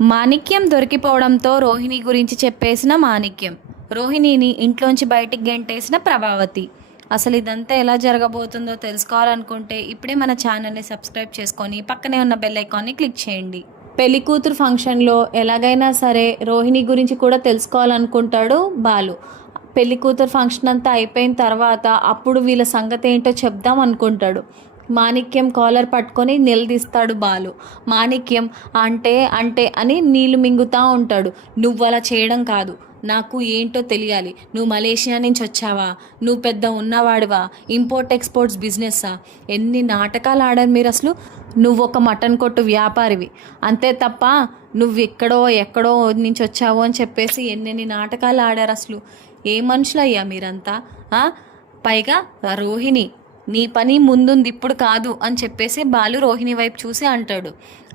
మాణిక్యం దొరికిపోవడంతో రోహిణి గురించి చెప్పేసిన మాణిక్యం, రోహిణిని ఇంట్లోంచి బయటికి గెంటేసిన ప్రభావతి. అసలు ఇదంతా ఎలా జరగబోతుందో తెలుసుకోవాలనుకుంటే ఇప్పుడే మన ఛానల్ని సబ్స్క్రైబ్ చేసుకొని పక్కనే ఉన్న బెల్ ఐకాన్ని క్లిక్ చేయండి. పెళ్లి కూతురు ఫంక్షన్లో ఎలాగైనా సరే రోహిణి గురించి కూడా తెలుసుకోవాలనుకుంటాడు బాలు. పెళ్లి కూతురు ఫంక్షన్ అంతా అయిపోయిన తర్వాత అప్పుడు వీళ్ళ సంగతి ఏంటో చెప్దాం అనుకుంటాడు. మాణిక్యం కాలర్ పట్టుకొని నిలదీస్తాడు బాలు. మాణిక్యం అంటే అంటే అని నీళ్లు మింగుతూ ఉంటాడు. నువ్వు అలా చేయడం కాదు, నాకు ఏంటో తెలియాలి. నువ్వు మలేషియా నుంచి వచ్చావా? నువ్వు పెద్ద ఉన్నవాడివా? Import exports బిజినెస్సా? ఎన్ని నాటకాలు ఆడారు మీరు అసలు. నువ్వు ఒక మటన్ కొట్టు వ్యాపారివి అంతే తప్ప నువ్వు ఎక్కడో నుంచి వచ్చావు అని చెప్పేసి ఎన్నెన్ని నాటకాలు ఆడారు అసలు. ఏ మనుషులయ్యా మీరంతా? పైగా రోహిణి నీ పని ముందుంది, ఇప్పుడు కాదు అని చెప్పేసి బాలు రోహిణి వైపు చూసి అంటాడు.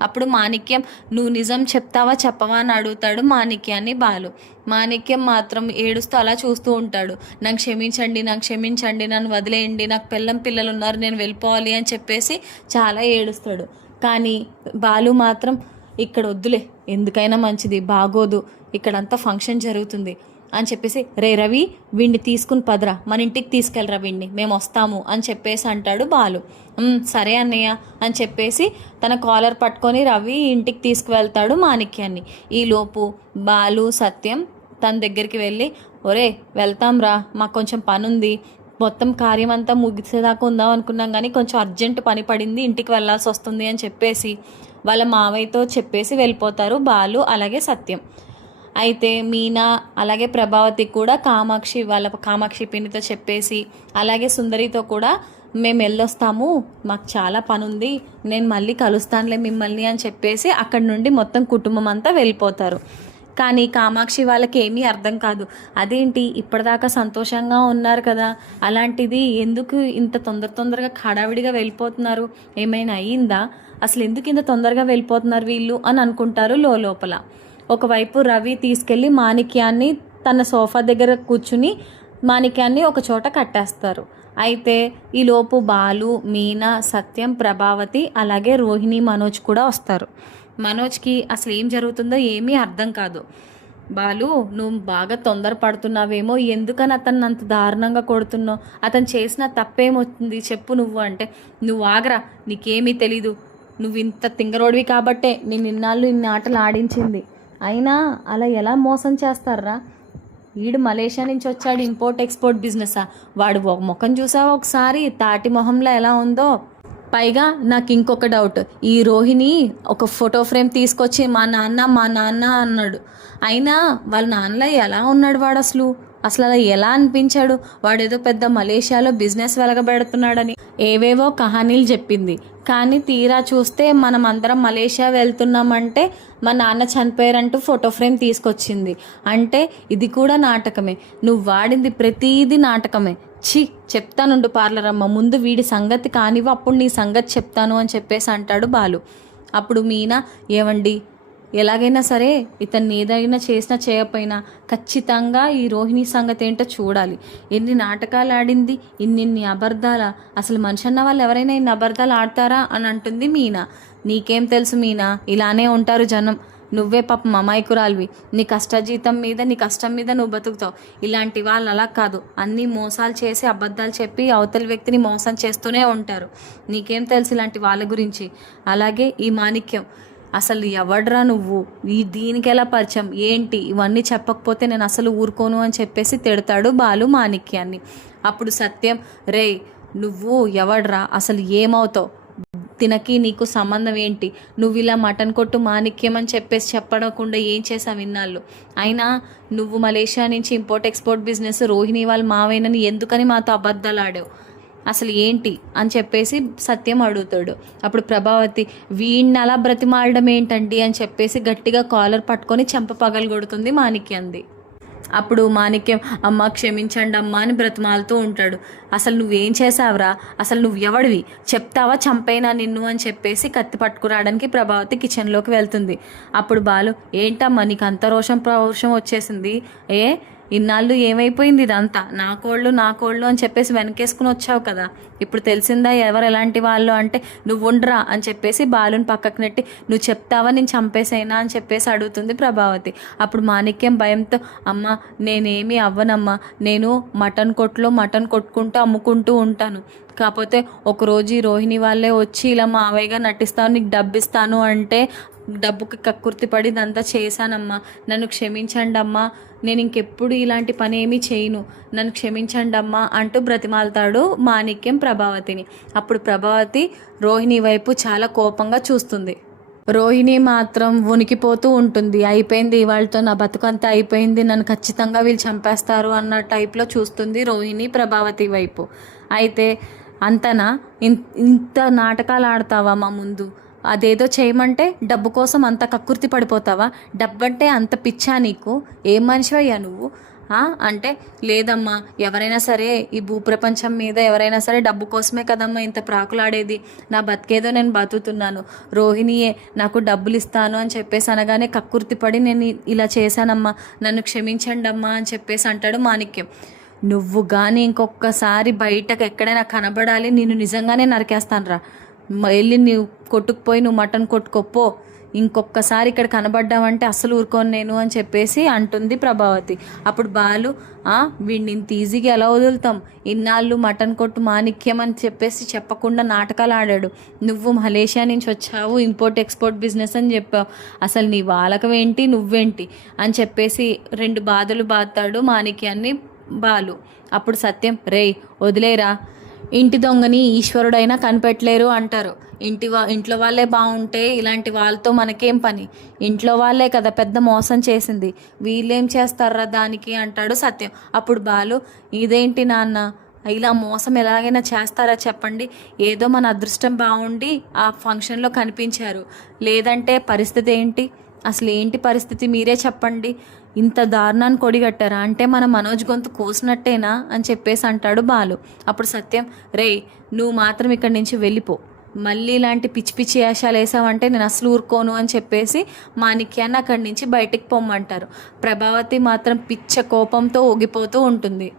అప్పుడు మాణిక్యం, నువ్వు నిజం చెప్తావా చెప్పవా అని అడుగుతాడు మాణిక్యాన్ని బాలు. మాణిక్యం మాత్రం ఏడుస్తూ అలా చూస్తూ ఉంటాడు. నాకు క్షమించండి, నన్ను వదిలేయండి, నాకు పిల్లలు ఉన్నారు, నేను వెళ్ళిపోవాలి అని చెప్పేసి చాలా ఏడుస్తాడు. కానీ బాలు మాత్రం ఇక్కడ వద్దులే, ఎందుకైనా మంచిది, బాగోదు, ఇక్కడంతా ఫంక్షన్ జరుగుతుంది అని చెప్పేసి, రే రవి వీడిని తీసుకుని పదరా, మన ఇంటికి తీసుకెళ్ళరా వీడిని, మేము వస్తాము అని చెప్పేసి అంటాడు బాలు. సరే అన్నయ్య అని చెప్పేసి తన కాలర్ పట్టుకొని రవి ఇంటికి తీసుకువెళ్తాడు మాణిక్యాన్ని. ఈలోపు బాలు సత్యం తన దగ్గరికి వెళ్ళి, ఒరే వెళ్తాం రా, మాకు కొంచెం పని ఉంది, మొత్తం కార్యం అంతా ముగిసేదాకా ఉందాం అనుకున్నాం కానీ కొంచెం అర్జెంట్ పని పడింది, ఇంటికి వెళ్ళాల్సి వస్తుంది అని చెప్పేసి వాళ్ళ మావయ్యతో చెప్పేసి వెళ్ళిపోతారు బాలు అలాగే సత్యం. అయితే మీనా అలాగే ప్రభావతి కూడా కామాక్షి పిన్నితో చెప్పేసి అలాగే సుందరితో కూడా మేము వెళ్ళొస్తాము, మాకు చాలా పని ఉంది, నేను మళ్ళీ కలుస్తానులే మిమ్మల్ని అని చెప్పేసి అక్కడి నుండి మొత్తం కుటుంబం అంతా వెళ్ళిపోతారు. కానీ కామాక్షి వాళ్ళకి ఏమీ అర్థం కాదు. అదేంటి ఇప్పటిదాకా సంతోషంగా ఉన్నారు కదా, అలాంటిది ఎందుకు ఇంత తొందరగా హడావిడిగా వెళ్ళిపోతున్నారు, ఏమైనా అయ్యిందా, అసలు ఎందుకు ఇంత తొందరగా వెళ్ళిపోతున్నారు వీళ్ళు అని అనుకుంటారు లోపల. ఒకవైపు రవి తీసుకెళ్ళి మాణిక్యాన్ని తన సోఫా దగ్గర కూర్చుని మాణిక్యాన్ని ఒక చోట కట్టేస్తారు. అయితే ఈలోపు బాలు, మీనా, సత్యం, ప్రభావతి అలాగే రోహిణి, మనోజ్ కూడా వస్తారు. మనోజ్కి అసలు ఏం జరుగుతుందో ఏమీ అర్థం కాదు. బాలు నువ్వు బాగా తొందరపడుతున్నావేమో, ఎందుకని అతన్ని అంత దారుణంగా కొడుతున్నావు, అతను చేసిన తప్పేమొస్తుంది చెప్పు నువ్వు అంటే, నువ్వు ఆగరా, నీకేమీ తెలీదు, నువ్వు ఇంత తింగరోడివి కాబట్టే నేను ఇన్నాళ్ళు ఇన్ని ఆటలు ఆడించింది, అయినా అలా ఎలా మోసం చేస్తారా, వీడు మలేషియా నుంచి వచ్చాడు, ఇంపోర్ట్ ఎక్స్పోర్ట్ బిజినెస్సా, వాడు ముఖం చూసావా ఒకసారి, తాటి మొహంలో ఎలా ఉందో. పైగా నాకు ఇంకొక డౌట్, ఈ రోహిణి ఒక ఫోటో ఫ్రేమ్ తీసుకొచ్చి మా నాన్న అన్నాడు, అయినా వాళ్ళ నాన్నలో ఎలా ఉన్నాడు వాడు అసలు అలా ఎలా అనిపించాడు, వాడేదో పెద్ద మలేషియాలో బిజినెస్ వెలగబెడుతున్నాడని ఏవేవో కహానీలు చెప్పింది. కానీ తీరా చూస్తే మనం అందరం మలేషియా వెళ్తున్నామంటే మా నాన్న చనిపోయారంటూ ఫోటో ఫ్రేమ్ తీసుకొచ్చింది. అంటే ఇది కూడా నాటకమే, నువ్వు వాడింది ప్రతీది నాటకమే. చెప్తానుండు పార్లర్ అమ్మ, ముందు వీడి సంగతి కానివ్వు, అప్పుడు నీ సంగతి చెప్తాను అని చెప్పేసి అంటాడు బాలు. అప్పుడు మీనా, ఏవండి ఎలాగైనా సరే ఇతన్ని ఏదైనా చేసినా చేయకపోయినా ఖచ్చితంగా ఈ రోహిణి సంగతి ఏంటో చూడాలి, ఎన్ని నాటకాలు ఆడింది, ఇన్ని అబద్ధాలా, అసలు మనిషి అన్న వాళ్ళు ఎవరైనా ఇన్ని అబద్ధాలు ఆడతారా అని అంటుంది మీనా. నీకేం తెలుసు మీనా, ఇలానే ఉంటారు జనం, నువ్వే పాపం అమాయకురాలివి, నీ కష్టజీతం మీద నీ కష్టం మీద నువ్వు బతుకుతావు, ఇలాంటి వాళ్ళు అలా కాదు, అన్ని మోసాలు చేసి అబద్ధాలు చెప్పి అవతలి వ్యక్తిని మోసం చేస్తూనే ఉంటారు, నీకేం తెలుసు ఇలాంటి వాళ్ళ గురించి. అలాగే ఈ మాణిక్యం, అసలు ఎవడ్రా నువ్వు, దీనికి ఎలా పరిచయం ఏంటి, ఇవన్నీ చెప్పకపోతే నేను అసలు ఊరుకోను అని చెప్పేసి తిడతాడు బాలు మాణిక్యాన్ని. అప్పుడు సత్యం, రే నువ్వు ఎవడ్రా, అసలు ఏమవుతావు, తినకి నీకు సంబంధం ఏంటి, నువ్వు ఇలా మటన్ కొట్టు మాణిక్యం అని చెప్పేసి చెప్పడకుండా ఏం చేసావు విన్నాళ్ళు, అయినా నువ్వు మలేషియా నుంచి ఇంపోర్ట్ ఎక్స్పోర్ట్ బిజినెస్ రోహిణి వాళ్ళ మావేనని ఎందుకని మాతో అబద్ధాలు ఆడావు, అసలు ఏంటి అని చెప్పేసి సత్యం అడుగుతాడు. అప్పుడు ప్రభావతి, వీడిని అలా బ్రతిమాలడం ఏంటండి అని చెప్పేసి గట్టిగా కాలర్ పట్టుకొని చెంప పగలగొడుతుంది మాణిక్యంది. అప్పుడు మాణిక్యం, అమ్మ క్షమించండి అమ్మ అని బ్రతిమాలుతూ ఉంటాడు. అసలు నువ్వేం చేసావురా, అసలు నువ్వు ఎవడివి, చెప్తావా చంపైనా నిన్ను అని చెప్పేసి కత్తి పట్టుకురావడానికి ప్రభావతి కిచెన్లోకి వెళ్తుంది. అప్పుడు బాలు, ఏంటమ్మా నీకు అంత రోషం వచ్చేసింది, ఇన్నాళ్ళు ఏమైపోయింది ఇదంతా, నా కోళ్ళు అని చెప్పేసి వెనకేసుకుని వచ్చావు కదా, ఇప్పుడు తెలిసిందా ఎవరు ఎలాంటి వాళ్ళు అంటే, నువ్వు ఉండరా అని చెప్పేసి బాలుని పక్కకు నెట్టి, నువ్వు చెప్తావా నేను చంపేసైనా అని చెప్పేసి అడుగుతుంది ప్రభావతి. అప్పుడు మాణిక్యం భయంతో, అమ్మ నేనేమీ అవ్వనమ్మా, నేను మటన్ కొట్టుకుంటూ అమ్ముకుంటూ ఉంటాను, కాకపోతే ఒకరోజు ఈ రోహిణి వాళ్ళే వచ్చి ఇలా మావయ్యగా నటిస్తాను, నీకు డబ్బు ఇస్తాను అంటే డబ్బుకి కక్కుర్తి పడి ఇదంతా చేశానమ్మా, నన్ను క్షమించండి అమ్మా, నేను ఇంకెప్పుడు ఇలాంటి పని ఏమీ చేయను, నన్ను క్షమించండి అమ్మా అంటూ బ్రతిమాలుతాడు మాణిక్యం ప్రభావతిని. అప్పుడు ప్రభావతి రోహిణి వైపు చాలా కోపంగా చూస్తుంది. రోహిణి మాత్రం వణికిపోతూ ఉంటుంది. అయిపోయింది, ఇవాళతో నా బతుకంతా అయిపోయింది, నన్ను ఖచ్చితంగా వీళ్ళు చంపేస్తారు అన్న టైప్లో చూస్తుంది రోహిణి ప్రభావతి వైపు. అయితే అంతనా, ఇంత నాటకాలు ఆడతావా మా ముందు, అదేదో చేయమంటే డబ్బు కోసం అంత కక్కుర్తి పడిపోతావా, డబ్బంటే అంత పిచ్చా నీకు, ఏం మనిషివయ్యా నువ్వు అంటే, లేదమ్మా ఎవరైనా సరే ఈ భూప్రపంచం మీద ఎవరైనా సరే డబ్బు కోసమే కదమ్మా ఇంత ప్రాకులాడేది, నా బతికేదో నేను బతుకుతున్నాను, రోహిణియే నాకు డబ్బులు ఇస్తాను అని చెప్పేసి అనగానే కక్కుర్తి పడి నేను ఇలా చేశానమ్మా, నన్ను క్షమించండి అమ్మా అని చెప్పేసి అంటాడు మాణిక్యం. నువ్వు కానీ ఇంకొకసారి బయటకు ఎక్కడైనా కనబడాలి, నేను నిజంగానే నరికేస్తాను రా, వెళ్ళి నువ్వు కొట్టుకుపోయి నువ్వు మటన్ కొట్టుకోపో, ఇంకొకసారి ఇక్కడ కనబడ్డావంటే అస్సలు ఊరుకోను నేను అని చెప్పేసి అంటుంది ప్రభావతి. అప్పుడు బాలు, వీడిని ఇంత ఈజీగా ఎలా వదులుతాం, ఇన్నాళ్ళు మటన్ కొట్టు మాణిక్యం అని చెప్పేసి చెప్పకుండా నాటకాలు ఆడాడు, నువ్వు మలేషియా నుంచి వచ్చావు, ఇంపోర్ట్ ఎక్స్పోర్ట్ బిజినెస్ అని చెప్పావు, అసలు నీ వాలకం ఏంటి నువ్వేంటి అని చెప్పేసి 2 బాధలు బాతాడు మాణిక్యాన్ని బాలు. అప్పుడు సత్యం, రేయ్ వదిలేరా, ఇంటి దొంగని ఈశ్వరుడైనా కనిపెట్టలేరు అంటారు, ఇంట్లో వాళ్ళే బాగుంటే ఇలాంటి వాళ్ళతో మనకేం పని, ఇంట్లో వాళ్ళే కదా పెద్ద మోసం చేసింది, వీళ్ళేం చేస్తారా దానికి అంటాడు సత్యం. అప్పుడు బాలు, ఇదేంటి నాన్న ఇలా మోసం ఎలాగైనా చేస్తారా చెప్పండి, ఏదో మన అదృష్టం బాగుండి ఆ ఫంక్షన్లో కనిపించారు, లేదంటే పరిస్థితి ఏంటి, అసలు ఏంటి పరిస్థితి మీరే చెప్పండి, ఇంత దారుణాన్ని కొడిగట్టారా అంటే మన మనోజ్ గొంతు కోసినట్టేనా అని చెప్పేసి అంటాడు బాలు. అప్పుడు సత్యం, రేయ్ నువ్వు మాత్రం ఇక్కడి నుంచి వెళ్ళిపో, మళ్ళీ ఇలాంటి పిచ్చి పిచ్చి వేషాలు వేసావంటే నేను అసలు ఊరుకోను అని చెప్పేసి మాణిక్యాన్ని అక్కడి నుంచి బయటికి పొమ్మంటారు. ప్రభావతి మాత్రం పిచ్చ కోపంతో ఊగిపోతూ ఉంటుంది.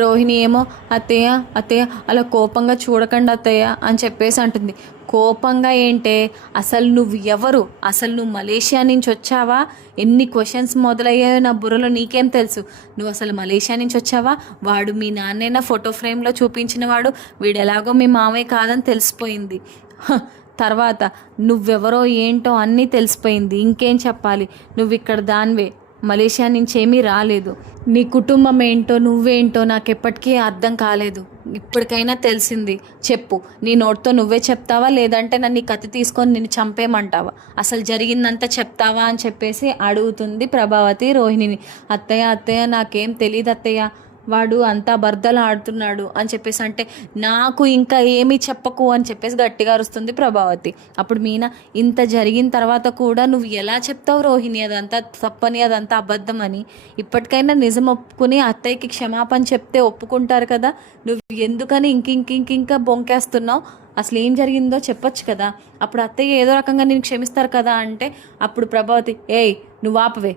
రోహిణి ఏమో, అత్తయ్య అలా కోపంగా చూడకండి అత్తయ్య అని చెప్పేసి అంటుంది. కోపంగా ఏంటే, అసలు నువ్వు ఎవరు, అసలు నువ్వు మలేషియా నుంచి వచ్చావా, ఎన్ని క్వశ్చన్స్ మొదలయ్యాయో నా బుర్రలో నీకేం తెలుసు, నువ్వు అసలు మలేషియా నుంచి వచ్చావా, వాడు మీ నాన్నేనా ఫోటో ఫ్రేమ్లో చూపించిన వాడు, వీడు ఎలాగో మీ మామయ్య కాదని తెలిసిపోయింది, తర్వాత నువ్వెవరో ఏంటో అన్నీ తెలిసిపోయింది, ఇంకేం చెప్పాలి, నువ్వు ఇక్కడ దానివే, మలేషియా నుంచి ఏమీ రాలేదు, నీ కుటుంబం ఏంటో నువ్వేంటో నాకు ఎప్పటికీ అర్థం కాలేదు, ఇప్పటికైనా తెలిసింది, చెప్పు, నీ నోట్తో నువ్వే చెప్తావా లేదంటే నన్ను ఈ కత్తి తీసుకొని నిన్ను చంపేయమంటావా, అసలు జరిగిందంతా చెప్తావా అని చెప్పేసి అడుగుతుంది ప్రభావతి రోహిణిని. అత్తయ్య నాకేం తెలియదు అత్తయ్య, వాడు అంతా బర్దలు ఆడుతున్నాడు అని చెప్పేసి అంటే, నాకు ఇంకా ఏమీ చెప్పకు అని చెప్పేసి గట్టిగా అరుస్తుంది ప్రభావతి. అప్పుడు మీనా, ఇంత జరిగిన తర్వాత కూడా నువ్వు ఎలా చెప్తావు రోహిణి అదంతా తప్పని, అదంతా అబద్ధం అని, ఇప్పటికైనా నిజం ఒప్పుకుని అత్తయ్యకి క్షమాపణ చెప్తే ఒప్పుకుంటారు కదా, నువ్వు ఎందుకని ఇంకా బొంకేస్తున్నావు, అసలు ఏం జరిగిందో చెప్పొచ్చు కదా, అప్పుడు అత్తయ్య ఏదో రకంగా నేను క్షమిస్తారు కదా అంటే, అప్పుడు ప్రభావతి, ఏయ్ నువ్వు ఆపవే,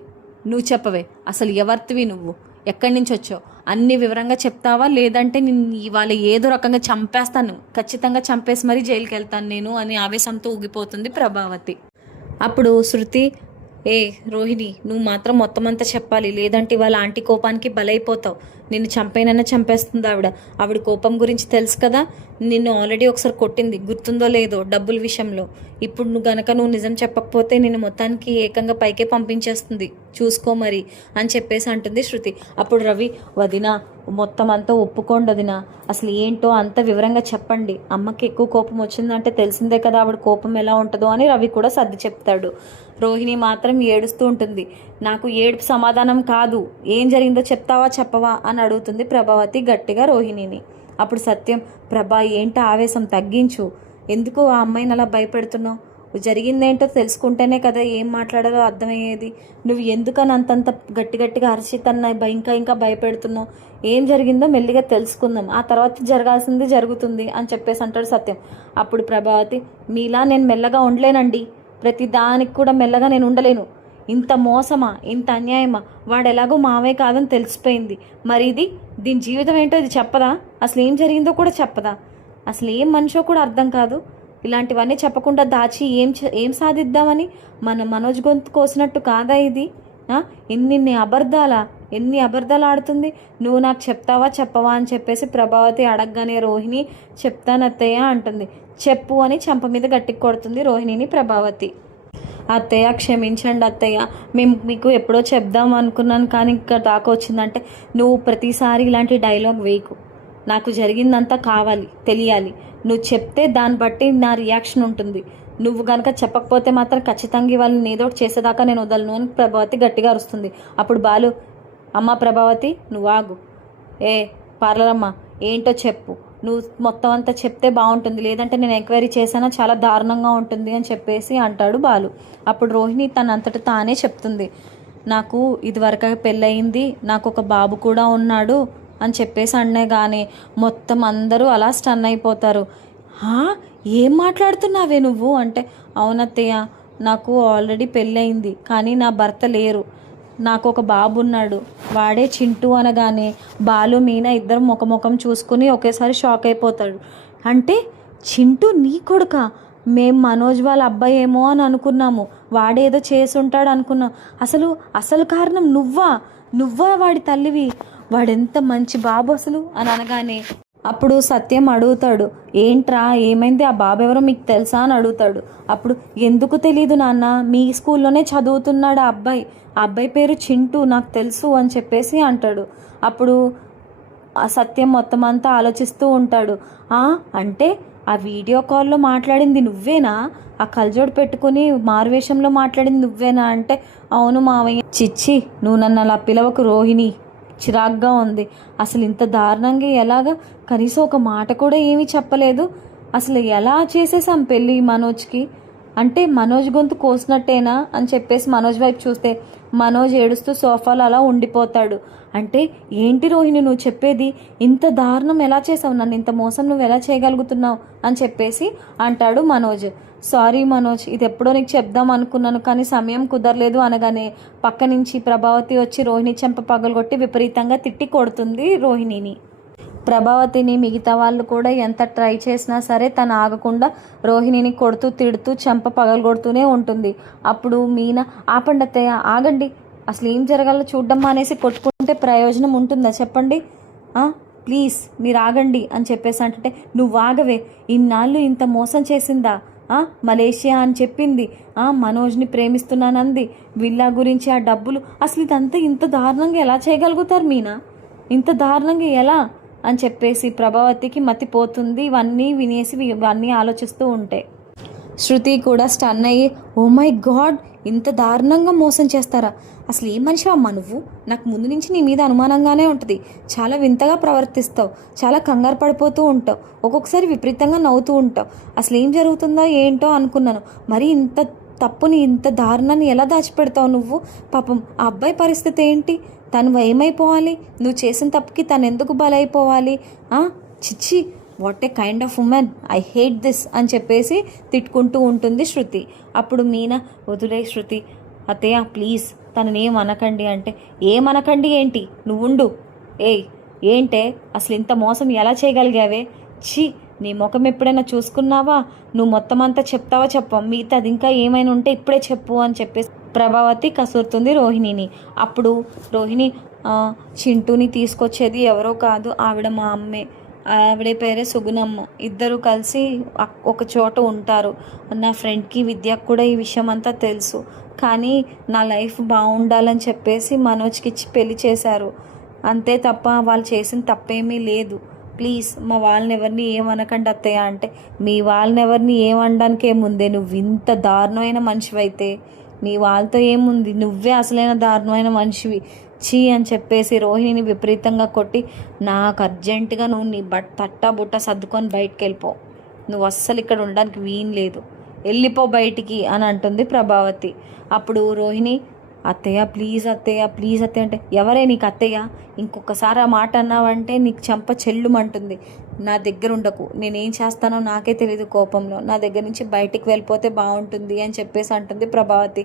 నువ్వు చెప్పవే, అసలు ఎవరివి నువ్వు, ఎక్కడి నుంచి వచ్చావు, అన్ని వివరంగా చెప్తావా లేదంటే నేను ఇవాళ ఏదో రకంగా చంపేస్తాను, ఖచ్చితంగా చంపేసి మరీ జైలుకి వెళ్తాను నేను అని ఆవేశంతో ఊగిపోతుంది ప్రభావతి. అప్పుడు శృతి, రోహిణి నువ్వు మాత్రం మొత్తం అంతా చెప్పాలి, లేదంటే ఇవాళ ఆంటీ కోపానికి బలైపోతావు, నిన్ను చంపైనన్నా చంపేస్తుంది ఆవిడ కోపం గురించి తెలుసు కదా, నిన్ను ఆల్రెడీ ఒకసారి కొట్టింది గుర్తుందో లేదో డబ్బుల విషయంలో, ఇప్పుడు నువ్వు నిజం చెప్పకపోతే నేను మొత్తానికి ఏకంగా పైకే పంపించేస్తుంది, చూసుకో మరి అని చెప్పేసి అంటుంది శృతి. అప్పుడు రవి, వదినా మొత్తం అంతా ఒప్పుకోండి వదినా, అసలు ఏంటో అంత వివరంగా చెప్పండి, అమ్మకి ఎక్కువ కోపం వచ్చిందంటే తెలిసిందే కదా ఆవిడ కోపం ఎలా ఉంటుందో అని రవి కూడా సర్ది చెప్తాడు. రోహిణి మాత్రం ఏడుస్తూ ఉంటుంది. నాకు ఏడుపు సమాధానం కాదు, ఏం జరిగిందో చెప్తావా చెప్పవా అని అడుగుతుంది ప్రభావతి గట్టిగా రోహిణిని. అప్పుడు సత్యం, ప్రభా ఏంటో ఆవేశం తగ్గించు, ఎందుకు ఆ అమ్మాయిని అలా భయపెడుతున్నావు, జరిగిందేంటో తెలుసుకుంటేనే కదా ఏం మాట్లాడాలో అర్థమయ్యేది, నువ్వు ఎందుకని అంతంత గట్టిగా అరిచి తన ఇంకా భయపెడుతున్నావు, ఏం జరిగిందో మెల్లిగా తెలుసుకుందాం, ఆ తర్వాత జరగాల్సింది జరుగుతుంది అని చెప్పేసి అంటాడు సత్యం. అప్పుడు ప్రభావతి, మీలా నేను మెల్లగా ఉండలేనండి, ప్రతి దానికి కూడా మెల్లగా నేను ఉండలేను, ఇంత మోసమా, ఇంత అన్యాయమా? వాడు ఎలాగో మావే కాదని తెలిసిపోయింది. మరి దీని జీవితం ఏంటో ఇది చెప్పదా? అసలు ఏం జరిగిందో కూడా చెప్పదా? అసలు ఏం మనిషో కూడా అర్థం కాదు. ఇలాంటివన్నీ చెప్పకుండా దాచి ఏం సాధిద్దామని మనోజ్ గొంతు కోసినట్టు కాదా ఇది? ఎన్ని అబద్ధాలు ఆడుతుంది. నువ్వు నాకు చెప్తావా చెప్పవా అని చెప్పేసి ప్రభావతి అడగగానే రోహిణి చెప్తానత్తయ్య అంటుంది. చెప్పు అని చెంప మీద గట్టికి కొడుతుంది రోహిణిని ప్రభావతి. అత్తయ్య క్షమించండి అత్తయ్య, మేము మీకు ఎప్పుడో చెప్దాం అనుకున్నాను కానీ ఇక్కడ దాకా వచ్చిందంటే నువ్వు ప్రతిసారి ఇలాంటి డైలాగ్ వేయకు. నాకు జరిగిందంతా కావాలి, తెలియాలి. నువ్వు చెప్తే దాన్ని బట్టి నా రియాక్షన్ ఉంటుంది. నువ్వు కనుక చెప్పకపోతే మాత్రం ఖచ్చితంగా వాళ్ళని ఏదో ఒకటి చేసేదాకా నేను వదలను అని ప్రభావతి గట్టిగా అరుస్తుంది. అప్పుడు బాలు, అమ్మ ప్రభావతి నువ్వు ఆగు. పార్లరమ్మ ఏంటో చెప్పు, నువ్వు మొత్తం అంతా చెప్తే బాగుంటుంది, లేదంటే నేను ఎంక్వైరీ చేశానా చాలా దారుణంగా ఉంటుంది అని చెప్పేసి అంటాడు బాలు. అప్పుడు రోహిణి తనంతట తానే చెప్తుంది. నాకు ఇదివరకు పెళ్ళయింది, నాకు ఒక బాబు కూడా ఉన్నాడు అని చెప్పేసి అన్నే కానీ మొత్తం అందరూ అలా స్టన్ అయిపోతారు. ఏం మాట్లాడుతున్నావే నువ్వు అంటే, అవునత్తయ్య నాకు ఆల్రెడీ పెళ్ళయింది కానీ నా భర్త లేరు, నాకు ఒక బాబు ఉన్నాడు, వాడే చింటూ అనగానే బాలు మీనా ఇద్దరు ముఖం చూసుకుని ఒకేసారి షాక్ అయిపోతాడు. అంటే చింటూ నీ కొడుక? మేము మనోజ్ వాళ్ళ అబ్బాయి ఏమో అని అనుకున్నాము, వాడేదో చేసి ఉంటాడు అనుకున్నాం. అసలు కారణం నువ్వా వాడి తల్లివి? వాడెంత మంచి బాబు అసలు అని అనగానే అప్పుడు సత్యం అడుగుతాడు, ఏంట్రా ఏమైంది, ఆ బాబు ఎవరో మీకు తెలుసా అని అడుగుతాడు. అప్పుడు ఎందుకు తెలీదు నాన్న, మీ స్కూల్లోనే చదువుతున్నాడు ఆ అబ్బాయి పేరు చింటూ, నాకు తెలుసు అని చెప్పేసి అంటాడు. అప్పుడు ఆ సత్యం మొత్తం అంతా ఆలోచిస్తూ ఉంటాడు. అంటే ఆ వీడియో కాల్లో మాట్లాడింది నువ్వేనా? ఆ కళ్ళజోడు పెట్టుకుని మారువేషంలో మాట్లాడింది నువ్వేనా అంటే, అవును మావయ్య. చిచ్చి నువ్వు నన్ను అలా పిలవకు రోహిణి, చిరాగ్గా ఉంది. అసలు ఇంత దారుణంగా ఎలాగా? కనీసం ఒక మాట కూడా ఏమీ చెప్పలేదు. అసలు ఎలా చేసేసాం పెళ్ళి మనోజ్కి? అంటే మనోజ్ గొంతు కోసినట్టేనా అని చెప్పేసి మనోజ్ వైపు చూస్తే మనోజ్ ఏడుస్తూ సోఫాలో అలా ఉండిపోతాడు. అంటే ఏంటి రోహిణి నువ్వు చెప్పేది? ఇంత దారుణం ఎలా చేసావు? నన్ను ఇంత మోసం నువ్వు ఎలా చేయగలుగుతున్నావు అని చెప్పేసి అంటాడు మనోజ్. సారీ మనోజ్, ఇది ఎప్పుడో నీకు చెప్దాం అనుకున్నాను కానీ సమయం కుదరలేదు అనగానే పక్క నుంచి ప్రభావతి వచ్చి రోహిణి చెంప పగలగొట్టి విపరీతంగా తిట్టి కొడుతుంది రోహిణిని. ప్రభావతిని మిగతా వాళ్ళు కూడా ఎంత ట్రై చేసినా సరే తను ఆగకుండా రోహిణిని కొడుతూ తిడుతూ చెంప పగలగొడుతూనే ఉంటుంది. అప్పుడు మీనా, ఆపండి అత్తయ్య, ఆగండి, అసలు ఏం జరగాలో చూడ్డం అనేసి కొట్టుకుంటే ప్రయోజనం ఉంటుందా చెప్పండి, ప్లీజ్ మీరు ఆగండి అని చెప్పేసి అంటే, నువ్వు ఆగవే, ఇన్నాళ్ళు ఇంత మోసం చేసిందా? మలేషియా అని చెప్పింది, మనోజ్ని ప్రేమిస్తున్నానంది, విల్లా గురించి ఆ డబ్బులు, అసలు ఇదంతా ఇంత దారుణంగా ఎలా చేయగలుగుతారు మీనా? ఇంత దారుణంగా ఎలా అని చెప్పేసి ప్రభావతికి మతిపోతుంది. ఇవన్నీ వినేసి ఇవన్నీ ఆలోచిస్తూ ఉంటాయి. శృతి కూడా స్టన్ అయ్యి, ఓ మై గాడ్, ఇంత దారుణంగా మోసం చేస్తారా? అసలు ఏం మనిషి అమ్మా నువ్వు? నాకు ముందు నుంచి నీ మీద అనుమానంగానే ఉంటుంది. చాలా వింతగా ప్రవర్తిస్తావు, చాలా కంగారు పడిపోతూ ఉంటావు, ఒక్కొక్కసారి విపరీతంగా నవ్వుతూ ఉంటావు. అసలు ఏం జరుగుతుందో ఏంటో అనుకున్నాను. మరి ఇంత తప్పుని, ఇంత దారుణాన్ని ఎలా దాచిపెడతావు నువ్వు? పాపం ఆ అబ్బాయి పరిస్థితి ఏంటి? తను ఏమైపోవాలి? నువ్వు చేసిన తప్పుకి తను ఎందుకు బలైపోవాలి? చిచ్చి, what a kind of women, I hate this అని చెప్పేసి తిట్టుకుంటూ ఉంటుంది శృతి. అప్పుడు మీనా, వదిలే శృతి, అత్తయ్య ప్లీజ్ తనని ఏమనకండి అంటే, ఏమనకండి ఏంటి, నువ్వుండు. ఏంటే అసలు ఇంత మోసం ఎలా చేయగలిగావే? ఛీ, నీ ముఖం ఎప్పుడైనా చూసుకున్నావా? నువ్వు మొత్తం అంతా చెప్తావా చెప్పం, మిగతాది ఇంకా ఏమైనా ఉంటే ఇప్పుడే చెప్పు అని చెప్పేసి ప్రభావతి కసురుతుంది రోహిణిని. అప్పుడు రోహిణి, చింటూని తీసుకొచ్చేది ఎవరో కాదు, ఆవిడ మా అమ్మే, ఆవిడ పేరే సుగుణమ్మ. ఇద్దరు కలిసి ఒక చోట ఉంటారు. నా ఫ్రెండ్కి విద్యకు కూడా ఈ విషయం అంతా తెలుసు, కానీ నా లైఫ్ బాగుండాలని చెప్పేసి మనోజ్కి ఇచ్చి పెళ్లి చేశారు, అంతే తప్ప వాళ్ళు చేసిన తప్పేమీ లేదు. ప్లీజ్ మా వాళ్ళని ఎవరిని ఏమనకండి అత్తయ్య అంటే, మీ వాళ్ళని ఎవరిని ఏమనడానికి ఏముందే, నువ్వు ఇంత దారుణమైన మనిషివైతే మీ వాళ్ళతో ఏముంది, నువ్వే అసలైన దారుణమైన మనిషివి, చీ అని చెప్పేసి రోహిణిని విపరీతంగా కొట్టి, నాకు అర్జెంటుగా నువ్వు నీ తట్టా బుట్ట సర్దుకొని బయటికి వెళ్ళిపో, నువ్వు అస్సలు ఇక్కడ ఉండడానికి వీలు లేదు, వెళ్ళిపో బయటికి అని అంటుంది ప్రభావతి. అప్పుడు రోహిణి, అత్తయ్య ప్లీజ్ అత్తయ్య ప్లీజ్ అత్తయ్య అంటే, ఎవరే నీకు అత్తయ్య? ఇంకొకసారి ఆ మాట అన్నావంటే నీకు చెంప చెల్లుమంటుంది. నా దగ్గర ఉండకు, నేనేం చేస్తానో నాకే తెలియదు కోపంలో, నా దగ్గర నుంచి బయటికి వెళ్ళిపోతే బాగుంటుంది అని చెప్పేసి అంటుంది ప్రభావతి.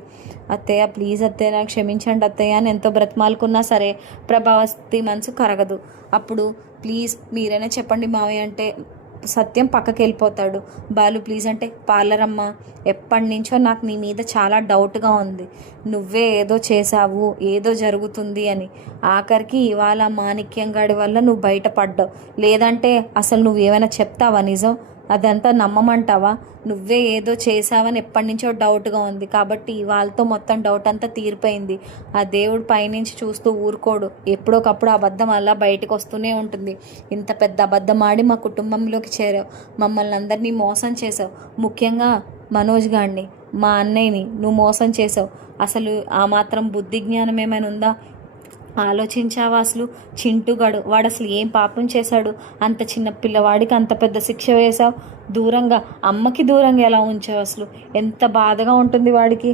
అత్తయ్య ప్లీజ్ అత్తయ్య నాకు క్షమించండి అత్తయ్య అని ఎంతో బ్రతిమాలుకున్నా సరే ప్రభావతి మనసు కరగదు. అప్పుడు ప్లీజ్ మీరైనా చెప్పండి మావయ్య అంటే సత్యం పక్కకి వెళ్ళిపోతాడు. బాలు ప్లీజ్ అంటే, పార్లర్ అమ్మ, ఎప్పటి నుంచో నాకు నీ మీద చాలా డౌట్గా ఉంది, నువ్వే ఏదో చేసావు, ఏదో జరుగుతుంది అని. ఆఖరికి ఇవాళ మాణిక్యం గాడి వల్ల నువ్వు బయటపడ్డావు, లేదంటే అసలు నువ్వు ఏమైనా చెప్తావా నిజం? అదంతా నమ్మమంటావా? నువ్వే ఏదో చేసావని ఎప్పటి నుంచో డౌట్గా ఉంది, కాబట్టి ఇవాళతో మొత్తం డౌట్ అంతా తీరిపోయింది. ఆ దేవుడు పైనుంచి చూస్తూ ఊరుకోడు, ఎప్పుడోకప్పుడు అబద్ధం అలా బయటకు వస్తూనే ఉంటుంది. ఇంత పెద్ద అబద్ధం ఆడి మా కుటుంబంలోకి చేరావు, మమ్మల్ని అందరినీ మోసం చేసావు, ముఖ్యంగా మనోజ్ గాడిని, మా అన్నయ్యని నువ్వు మోసం చేసావు. అసలు ఆ మాత్రం బుద్ధి జ్ఞానం ఏమైనా ఉందా? ఆలోచించావా అసలు? చింటుగాడు వాడు అసలు ఏం పాపం చేశాడు? అంత చిన్న పిల్లవాడికి అంత పెద్ద శిక్ష వేశావు, దూరంగా అమ్మకి దూరంగా ఎలా ఉంచావు? అసలు ఎంత బాధగా ఉంటుంది వాడికి.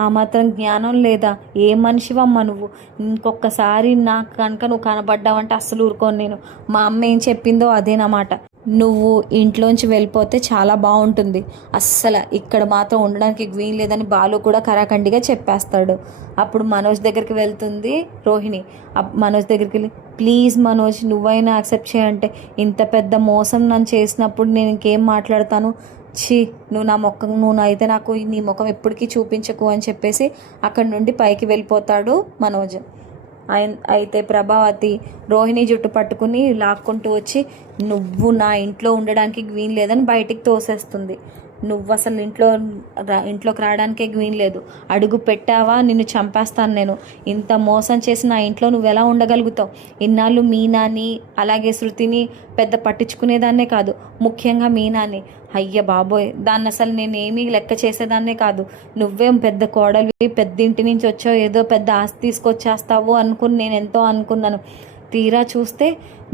ఆ మాత్రం జ్ఞానం లేదా? ఏ మనిషివమ్మ నువ్వు? ఇంకొకసారి నాకు కనుక నువ్వు కనబడ్డావంటే అస్సలు ఊరుకోను నేను. మా అమ్మ ఏం చెప్పిందో అదేనమాట, నువ్వు ఇంట్లోంచి వెళ్ళిపోతే చాలా బాగుంటుంది, అస్సలు ఇక్కడ మాత్రం ఉండడానికి వీలు లేదని బాలు కూడా కరాఖండిగా చెప్పేస్తాడు. అప్పుడు మనోజ్ దగ్గరికి వెళ్తుంది రోహిణి. మనోజ్ దగ్గరికి వెళ్ళి, ప్లీజ్ మనోజ్ నువ్వైనా యాక్సెప్ట్ చేయంటే, ఇంత పెద్ద మోసం నన్ను చేసినప్పుడు నేను ఇంకేం మాట్లాడతాను? నువ్వు నా ముఖం, నువ్వు అయితే నాకు నీ ముఖం ఎప్పటికీ చూపించకు అని చెప్పేసి అక్కడి నుండి పైకి వెళ్ళిపోతాడు మనోజ్. అయితే ప్రభావతి రోహిణి జుట్టు పట్టుకుని లాక్కుంటూ వచ్చి, నువ్వు నా ఇంట్లో ఉండడానికి వీలు లేదని బయటికి తోసేస్తుంది. నువ్వు అసలు ఇంట్లోకి రావడానికే వీలు లేదు, అడుగు పెట్టావా నిన్ను చంపేస్తాను నేను. ఇంత మోసం చేసి నా ఇంట్లో నువ్వు ఎలా ఉండగలుగుతావు? ఇన్నాళ్ళు మీనాని అలాగే శృతిని పెద్ద పట్టించుకునేదాన్నే కాదు, ముఖ్యంగా మీనాని, అయ్య బాబోయ్ దాన్ని అసలు నేనేమీ లెక్క చేసేదాన్నే కాదు. నువ్వేం పెద్ద కోడలివి, పెద్ద ఇంటి నుంచి వచ్చావు, ఏదో పెద్ద ఆస్తి తీసుకొచ్చేస్తావు అనుకుని నేను ఎంతో అనుకున్నాను. తీరా చూస్తే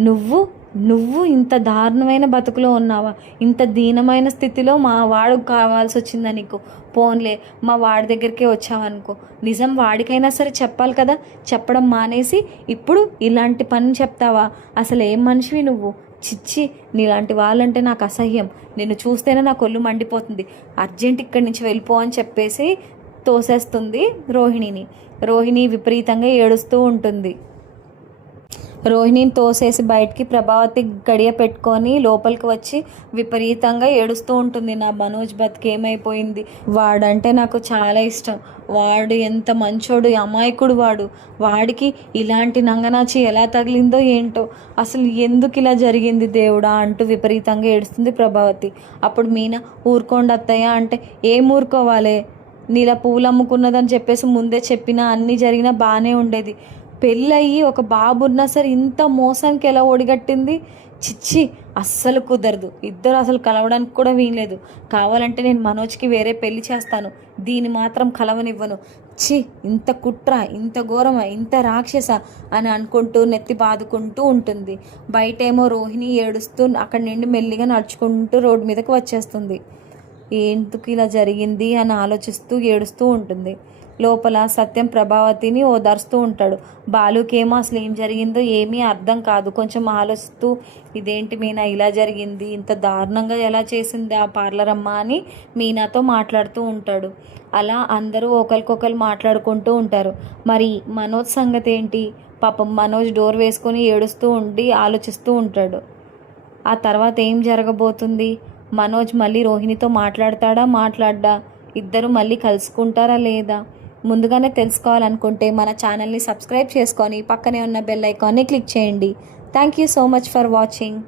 నువ్వు ఇంత దారుణమైన బతుకులో ఉన్నావా? ఇంత దీనమైన స్థితిలో మా వాడు కావాల్సి వచ్చిందా నీకు? పోన్లే మా వాడి దగ్గరికే వచ్చావనుకో, నిజం వాడికైనా సరే చెప్పాలి కదా, చెప్పడం మానేసి ఇప్పుడు ఇలాంటి పని చెప్తావా? అసలు ఏం మనిషివి నువ్వు? చిచ్చి, నీలాంటి వాళ్ళంటే నాకు అసహ్యం, నిన్ను చూస్తేనే నాకు ఒళ్ళు మండిపోతుంది, అర్జెంట్ ఇక్కడి నుంచి వెళ్ళిపో అని చెప్పేసి తోసేస్తుంది రోహిణిని. రోహిణి విపరీతంగా ఏడుస్తూ ఉంటుంది. రోహిణిని తోసేసి బయటికి ప్రభావతి గడియ పెట్టుకొని లోపలికి వచ్చి విపరీతంగా ఏడుస్తూ ఉంటుంది. నా మనోజ్ బతికి ఏమైపోయింది? వాడంటే నాకు చాలా ఇష్టం, వాడు ఎంత మంచోడు, అమాయకుడు వాడికి ఇలాంటి నంగనాచి ఎలా తగిలిందో ఏంటో, అసలు ఎందుకు ఇలా జరిగింది దేవుడా అంటూ విపరీతంగా ఏడుస్తుంది ప్రభావతి. అప్పుడు మీనా, ఊరుకోండి అత్తయ్య అంటే, ఏం ఊరుకోవాలి? నీలా పువ్వులు అమ్ముకున్నదని చెప్పేసి ముందే చెప్పినా అన్నీ జరిగినా బాగానే ఉండేది. పెళ్ళయి ఒక బాబు ఉన్నా సరే ఇంత మోసానికి ఎలా ఒడిగట్టింది? చిచ్చి, అస్సలు కుదరదు, ఇద్దరు అసలు కలవడానికి కూడా వీల్లేదు. కావాలంటే నేను మనోజ్కి వేరే పెళ్లి చేస్తాను, దీన్ని మాత్రం కలవనివ్వను. ఇంత కుట్ర, ఇంత ఘోరమా, ఇంత రాక్షస అని అనుకుంటూ నెత్తి బాదుకుంటూ ఉంటుంది. బయటేమో రోహిణి ఏడుస్తూ అక్కడి నుండి మెల్లిగా నడుచుకుంటూ రోడ్డు మీదకి వచ్చేస్తుంది. ఎందుకు ఇలా జరిగింది అని ఆలోచిస్తూ ఏడుస్తూ ఉంటుంది. లోపల సత్యం ప్రభావతిని ఓదార్స్తూ ఉంటాడు. బాలుకేమో అసలు ఏం జరిగిందో ఏమీ అర్థం కాదు. కొంచెం ఆలోచిస్తూ, ఇదేంటి మీనా ఇలా జరిగింది, ఇంత దారుణంగా ఎలా చేసింది ఆ పార్లర్ అమ్మ అని మీనాతో మాట్లాడుతూ ఉంటాడు. అలా అందరూ ఒకరికొకరు మాట్లాడుకుంటూ ఉంటారు. మరి మనోజ్ సంగతి ఏంటి? పాపం మనోజ్ డోర్ వేసుకొని ఏడుస్తూ ఉండి ఆలోచిస్తూ ఉంటాడు. ఆ తర్వాత ఏం జరగబోతుంది? మనోజ్ మళ్ళీ రోహిణితో మాట్లాడా? ఇద్దరు మళ్ళీ కలుసుకుంటారా లేదా? ముందుగానే తెలుసుకోవాలనుకుంటే మన ఛానల్ని సబ్స్క్రైబ్ చేసుకొని పక్కనే ఉన్న బెల్ ఐకాన్ని క్లిక్ చేయండి. Thank you so much for watching.